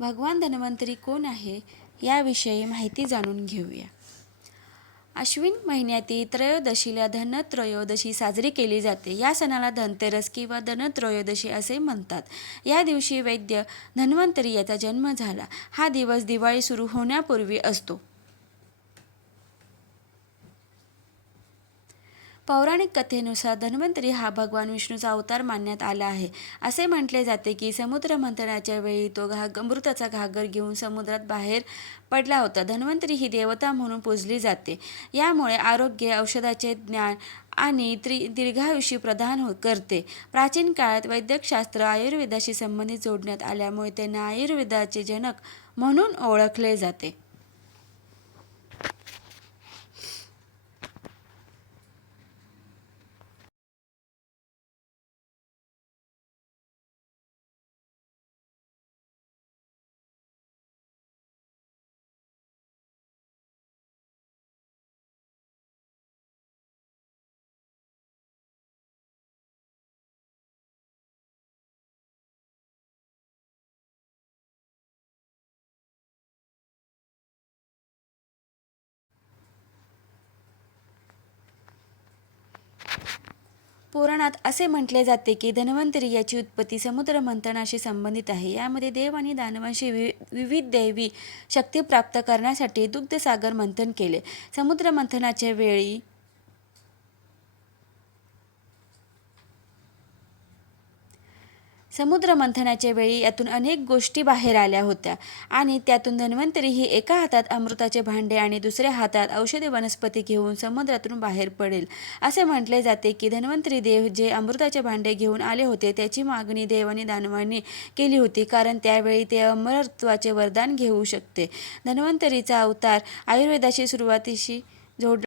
भगवान धन्वंतरी कोण आहे याविषयी माहिती जाणून घेऊया. अश्विन महिन्यातील त्रयोदशीला धनत्रयोदशी साजरी केली जाते. या सणाला धनतेरस किंवा धनत्रयोदशी असे म्हणतात. या दिवशी वैद्य धन्वंतरी याचा जन्म झाला. हा दिवस दिवाळी सुरू होण्यापूर्वी असतो. पौराणिक कथेनुसार धन्वंतरी हा भगवान विष्णूचा अवतार मानण्यात आला आहे. असे म्हटले जाते की समुद्र मंथनाच्या वेळी तो अमृताचा घागर घेऊन समुद्रात बाहेर पडला होता. धन्वंतरी ही देवता म्हणून पूजली जाते. यामुळे आरोग्य, औषधाचे ज्ञान आणि दीर्घायुष्य प्रदान करते. प्राचीन काळात वैद्यकशास्त्र आयुर्वेदाशी संबंधित जोडण्यात आल्यामुळे त्यांना आयुर्वेदाचे जनक म्हणून ओळखले जाते. पुराणात असे म्हटले जाते की धन्वंतरी याची उत्पत्ती समुद्र मंथनाशी संबंधित आहे. यामध्ये देव आणि दानवांशी विविध दैवी शक्ती प्राप्त करण्यासाठी दुग्धसागर मंथन केले. समुद्र मंथनाच्या वेळी यातून अनेक गोष्टी बाहेर आल्या होत्या आणि त्यातून धन्वंतरी ही एका हातात अमृताचे भांडे आणि दुसऱ्या हातात औषधी वनस्पती घेऊन समुद्रातून बाहेर पडेल. असे म्हटले जाते की धन्वंतरी देव जे अमृताचे भांडे घेऊन आले होते त्याची मागणी देव आणि दानवांनी केली होती, कारण त्यावेळी ते अमरत्वाचे वरदान घेऊ शकते. धन्वंतरीचा अवतार आयुर्वेदाशी सुरुवातीशी जोडला